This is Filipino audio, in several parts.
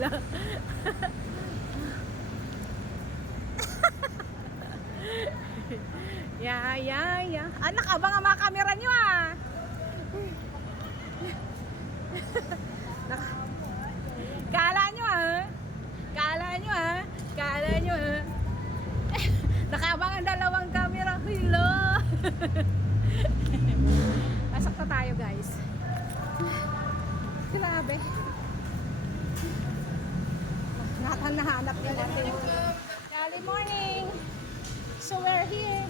sila. Yeah. Anak, abang ang mga camera nyo ah. Kala nyo ah. Nakabang ang dalawang camera. Hello. Pasok na tayo guys. Grabe. Nahanap din natin. Good morning. So we're here.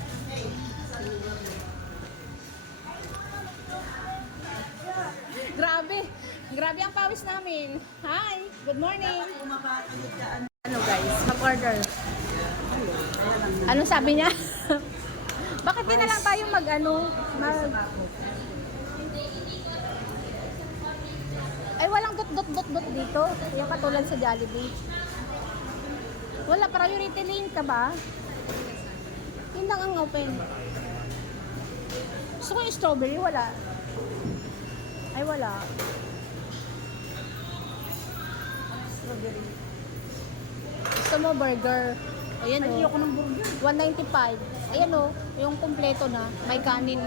Grabe ang pawis namin. Hi, good morning. Ano guys, mag-order. Anong sabi niya? Bakit di na lang tayo mag Ay, walang dot dito. Yung katulad sa Jollibee. Wala, priority lane ka ba? Yun lang ang open. Gusto ko yung strawberry, wala. Ay, wala. Strawberry. Gusto mo burger? Ayan o. Ayoko ng burger. 195. Ayan o, yung kompleto na. May kanin.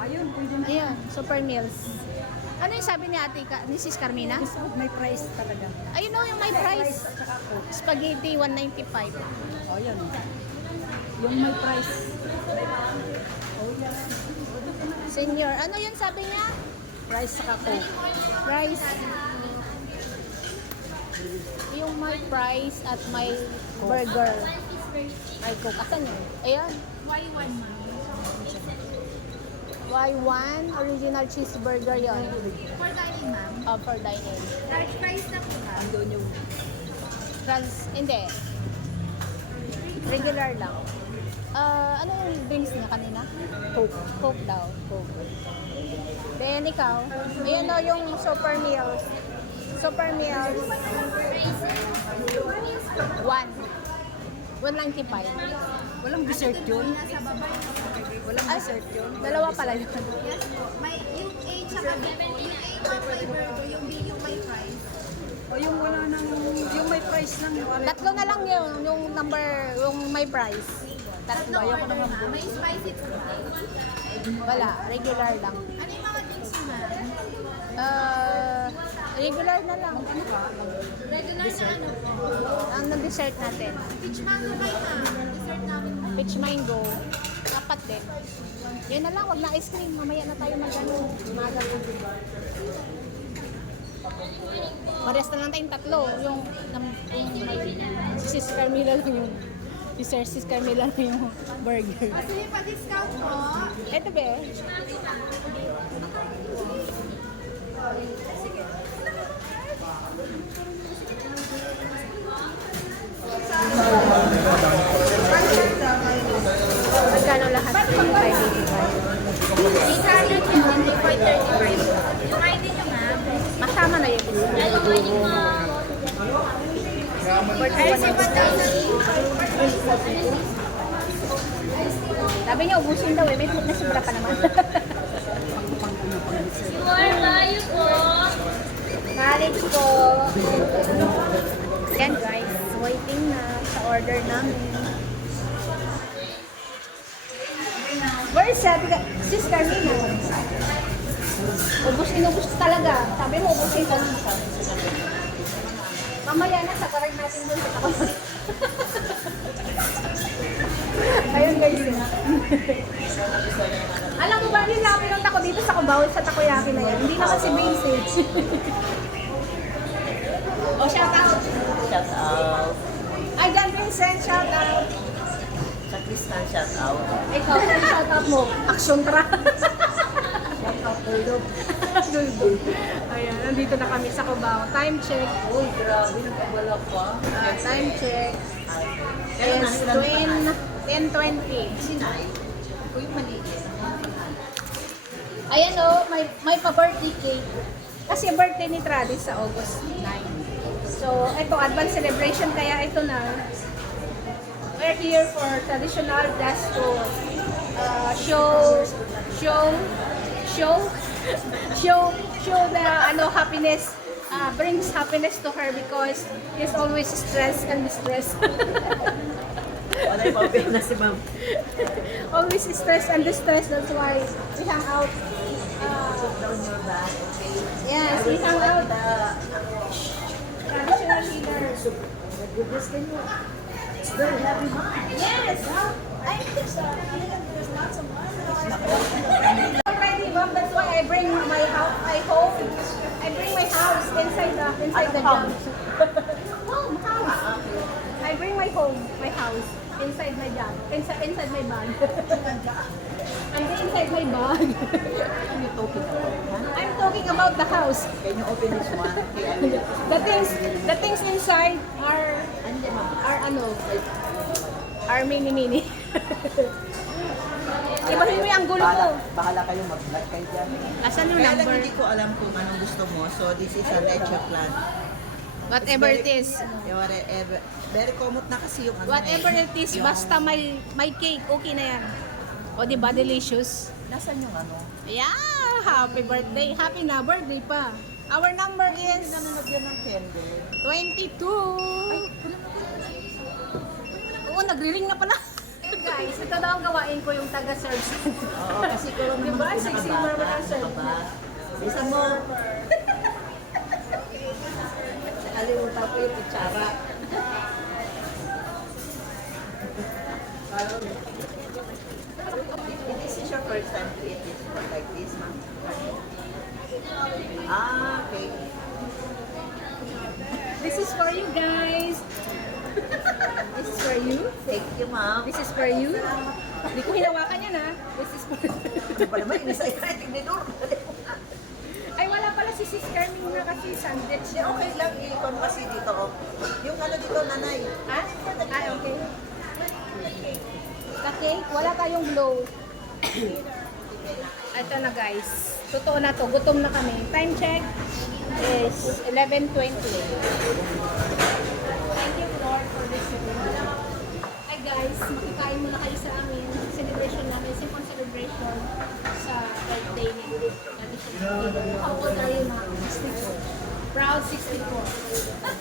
Ayun, pwede na. Ayan, super meals. Ano yung sabi ni ate, ni Sis Carmina? May price talaga. Ayun o, yung may price. At saka Coke. Spaghetti, 195. Oh, yan. Yung may price. Oh, yan. Senior, ano yun sabi niya? Price saka Coke. Rice. Yung may price at may burger. May Coke. Asan yun? Ayan. Y1 ma'am. Y1 original cheeseburger yun. For dining ma'am. For dining. Large price na po ma'am. Andun yung Hindi. Regular lang. Ano yung drinks niya kanina? Coke. Coke daw. Coke. Then ikaw, ayan o yung super meals. Super meals. 195. Walang dessert yun. Nasa baba yung Walang Ay, dessert yun. dalawa pala yun. Yes po. May yung A tsaka B. Yung A ma'am may burger, yung B yung may fries. O yung wala nang, yung may price lang. Yung wala. Tatlo na lang yun, yung number, yung may price. Tatlo. Ayoko na ma'am. May spicy po ma'am. Wala, regular lang. Ano yung mga drinks mo ma'am? Regular na lang. Regular na ano po? Ang dessert natin. Peach mango kayo ma'am. Dessert namin po. Peach mango. Apat din. Yan na lang, wag na ice cream. Mamaya na tayo mag-ano. Umaga po. Parehas na lang tayong tatlo. Yung si Sis Carmela lang yung Sis Carmela lang yung burger. Sige pa discount po. Ito be. Magkano lahat? 25. May kanin yun. 535. Yung ID nyo ma'am. Masama na yun. Ay, si Sabi niya, ubusin daw eh. May nasibra pa naman. Knowledge po. Yan guys, waiting na sa order namin. Where is Sis Carmina? Ubus talaga. Sabi mo, ubusin ka lang. Mamaya na, sabarin natin doon sa takot. Ayun guys. Alam mo ba, nila pinunta ko dito sa Cubao, sa Takoyaki na yan. Hindi naman si Vintage. O, shout out. Shout out. Ay, John Vincent, shout out. Sa Kristan, shout out. Ikaw, ano shout out mo? Action tra. Shout out, Dulog. Duldul. Ayan, nandito na kami sa Cubao. Time check. Uy, grabe, nagkabala pa. Time check. Kaya Is 10:20. Sinay. Uy, maliit. Ayan o, may pa-birthday cake. Kasi birthday ni Travis sa August 9. So, ito, advance celebration, kaya ito na. We're here for traditional dance to show the happiness brings happiness to her because he's always stressed and distressed. Wala yung mabili na si ma'am. Always stressed and distressed. That's why we hang out. Put down your bag, okay? Yes, we hang out. Traditional healer. Goodness, can you? It's very heavy, ma'am. Yes. I think so. There's lots of already, mom. That's why I bring my house. I bring my house inside the jug. Home house. I bring my house inside my jug, inside my bag. And inside my bag. What are you talking about, huh? I'm talking about the house. Can you open this one? Okay, I will. The things inside are Hindi, ma'am. are mini. Ibahin mo yung gulo ko. Bahala kayong mag-vlog kayo dyan. Asan yung Kaya lang number? hindi ko alam kung anong gusto mo. So, this is a leche plan. Whatever it is. Whatever. Very common na kasi yung ano Whatever eh. it is, Yung- basta may cake, okay na yan. O di ba delicious? Nasaan yung ano? Yeah! Happy birthday! Happy na birthday pa! Our number is Nanunod yan ng candle. 22! Oo, nagri-ring na pala. Guys, ito daw ang gawain ko yung taga-serve. Oo, kasi ko lang Diba? naman Sexy nakabata, mama ng serve. nakabata. Isa mo. Nakalimutan ko yung kutsara. This is your first time to eat this one like this, ma'am? Ah, okay. This is for you guys. This is for you. Thank you, ma'am. This is for you. Hindi ko hinawakan yan ha. This is for Ano pa naman, isa-isa ni Nur. Ay, wala pala si Sis Carmine na kasi sandwich. Hindi, okay lang. I-con kasi dito. Oh. Yung ano dito, nanay. Ha? Ay, okay. The cake, wala tayong blow. Ito na guys. Totoo na to. Gutom na kami. Time check is 11:20. Thank you Lord for this celebration. Hi guys, makikain muna kayo sa amin. Celebration namin, simple celebration sa birthday ni How old are you now? 64. Proud 64.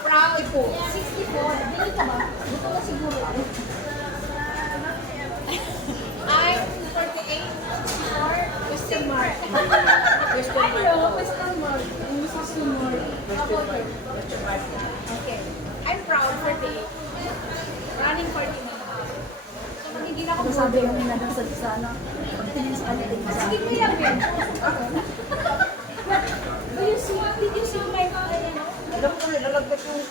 Proud po. 64. Dili ka ba? Dito na siguro. I'm 48. 64. Question mark. Question mark. Hello, question mark. Question mark. Question mark. Okay. I'm proud 48. Running 49. So magiging ako Sabi mo na doon sa sana. Pagtingin sa kanila. Sige mo yan, Ben. Did you see my Alam ko, nilalagdag yung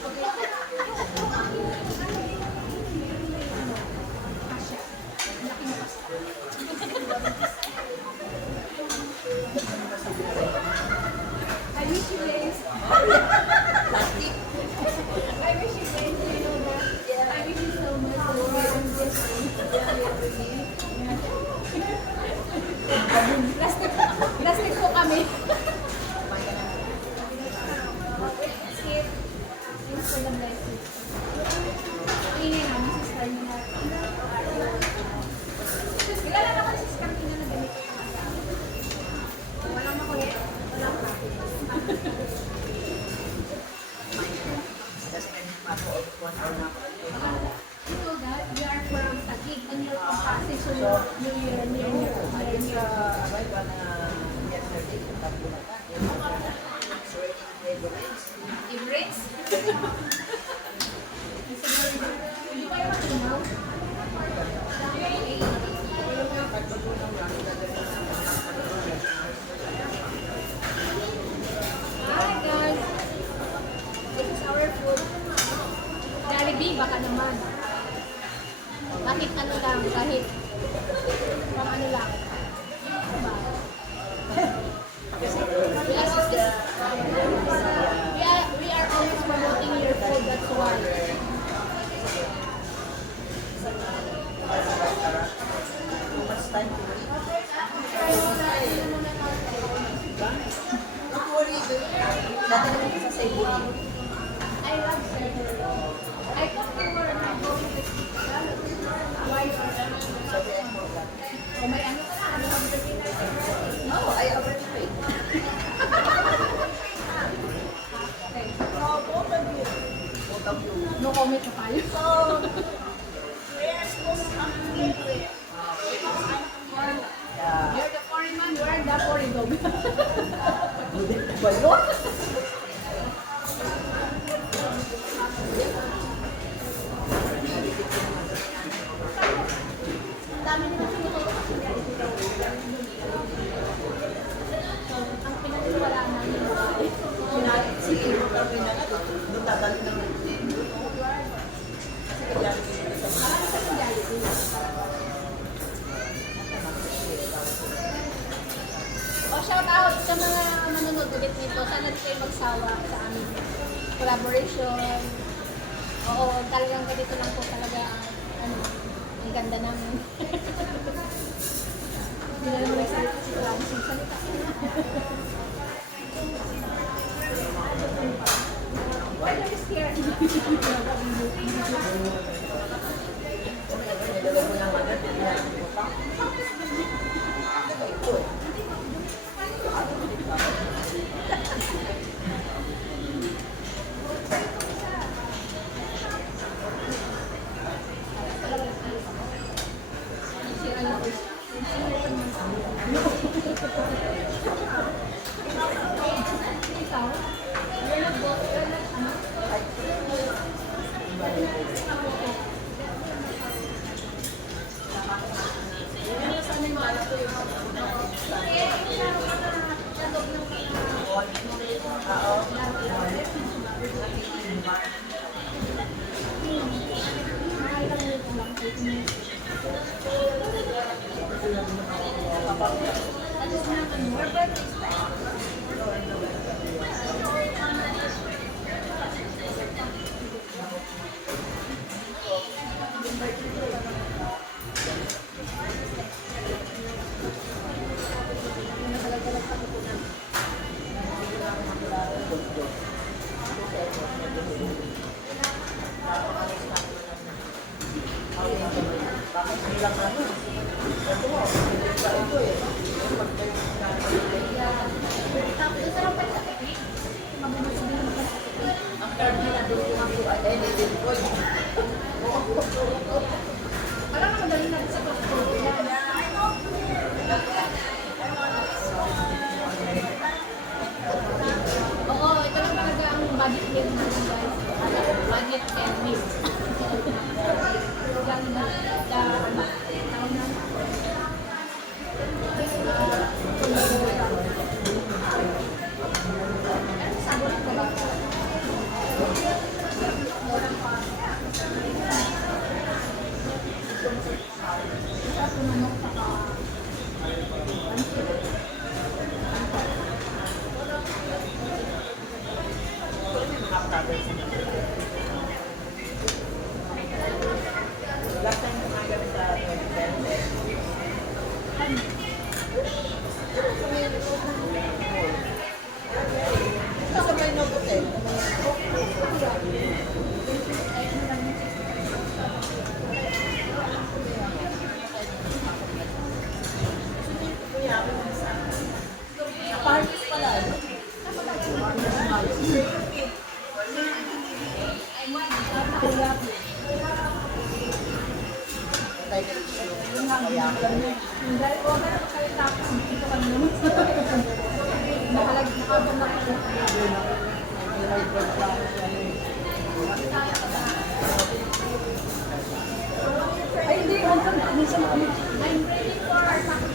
I wish you guys. I wish you guys, you know that. I wish you so much. Plastic po kami. Skip. Thanks for the blessing. Ingin na, Mrs. Carmina. Kilala naman si Carmina na ganito. Walang makulit. Walang kapit. You know that we are from Taguig and you're from Pasig, so you're near. arrive on yesterday. Emirates? Hindi kayo matunaw? Hi guys! This is our food. Jollibee, baka naman. Kahit ano lang, kahit pang ano lang. Diba? We are always promoting your food, that's why. Too much time to eat. Don't worry, babe. Dadalhin ko sa Cebu. I love Cebu. I thought you were not going to why oh, may ano ka na? No, I already paid. No comment na tayo. You're the foreign man, we're the foreign dog. Balot! Dami nila sinusunod. So, ang pinaniwala namin ay Sige, doon dadali ng marami sa reality. O, shout out sa mga manonood ulit nito. Sana di kayo magsawa sa aming collaboration. Oo, talagang ganito lang po talaga ang ganda namin. Hindi na naman nagsalita si Travis yung salita. Why are you scared? nilagay mo ng agad. Parang madali na sa pagkakulang. Oo, ito lang talaga ang budget meal natin guys. Budget and meal. Ganda. Tawag na. Sabot ko ba? Last time kumain kami sa 2010. Sa may Novotel. Parties pala. Dahil ko na kayo tapos dito kami naman. Nakabang na kayo. Ay, hindi. I'm ready for our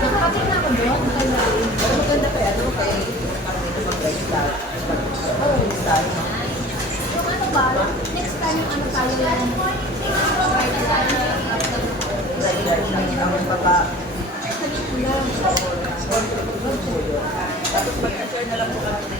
Nakapatid na ako doon. Pero maganda kay ano, kay kami ito mag-restart. Mag-restart. Yung ano ba, next time yung ano tayo yung Regular siya. Ang baba. Tapos mag-share na lang po kami.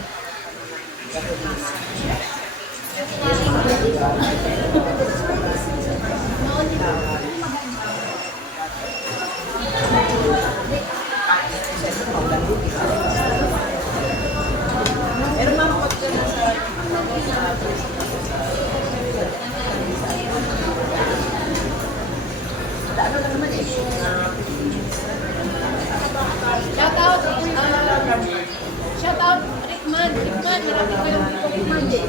Pero ma'am, pag ka na sa ano lang naman eh. shout out Rickman, marami ko yung Rickman eh.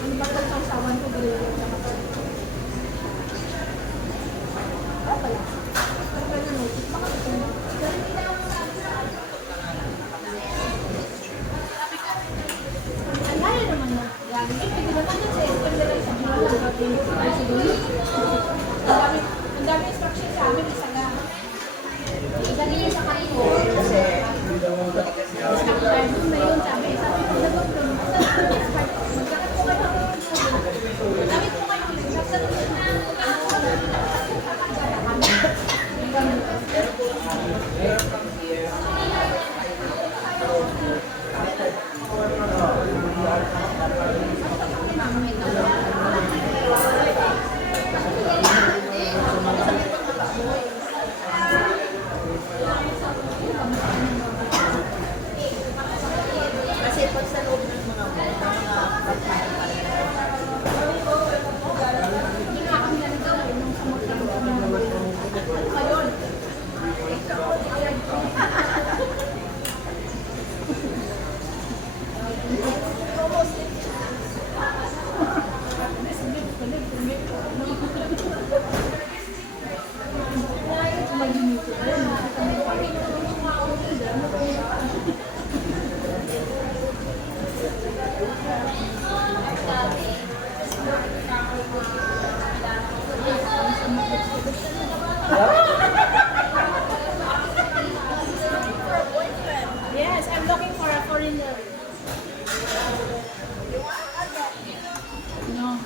Ang bagal sa usawan ko dito yung sa kapatid. Ah, pala. Ang bagal na notice. Baka ito na. Ang layo naman na. Lagi. Eh, pwede naman yun sa STM na lang sa buwan. Ang dami instruction sa amin. Isa na. Idali yun sa kanino. Instructor doon na yun. Sabi ko na doon. Magkakat po kayo. Gamit po kayo. Kasi pag sa loob ng mga Hindi nga kami nandun. Nung sa magkakaroon. Ayun. Yes, I'm looking for a foreigner. No.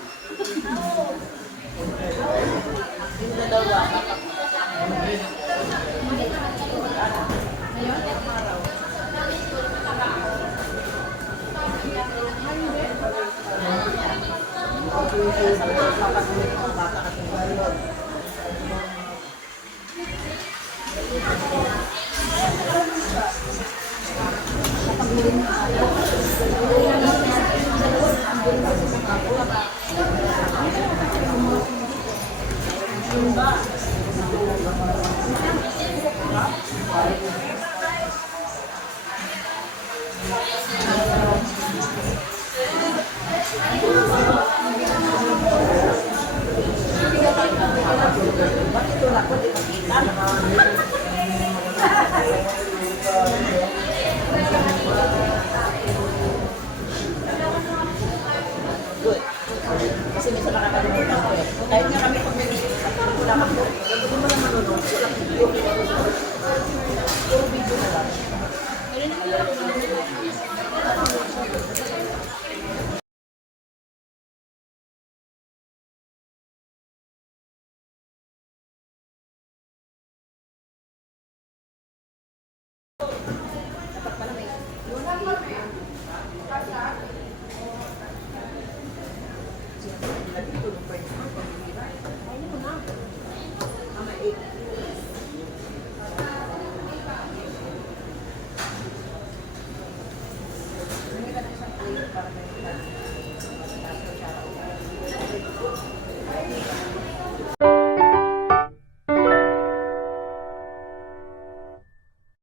good. Kasi minsan nakakalimutan ko eh. Kahit nga kami pag may parang wala kami. Hindi mo na manunod. Puro video na lang. Para may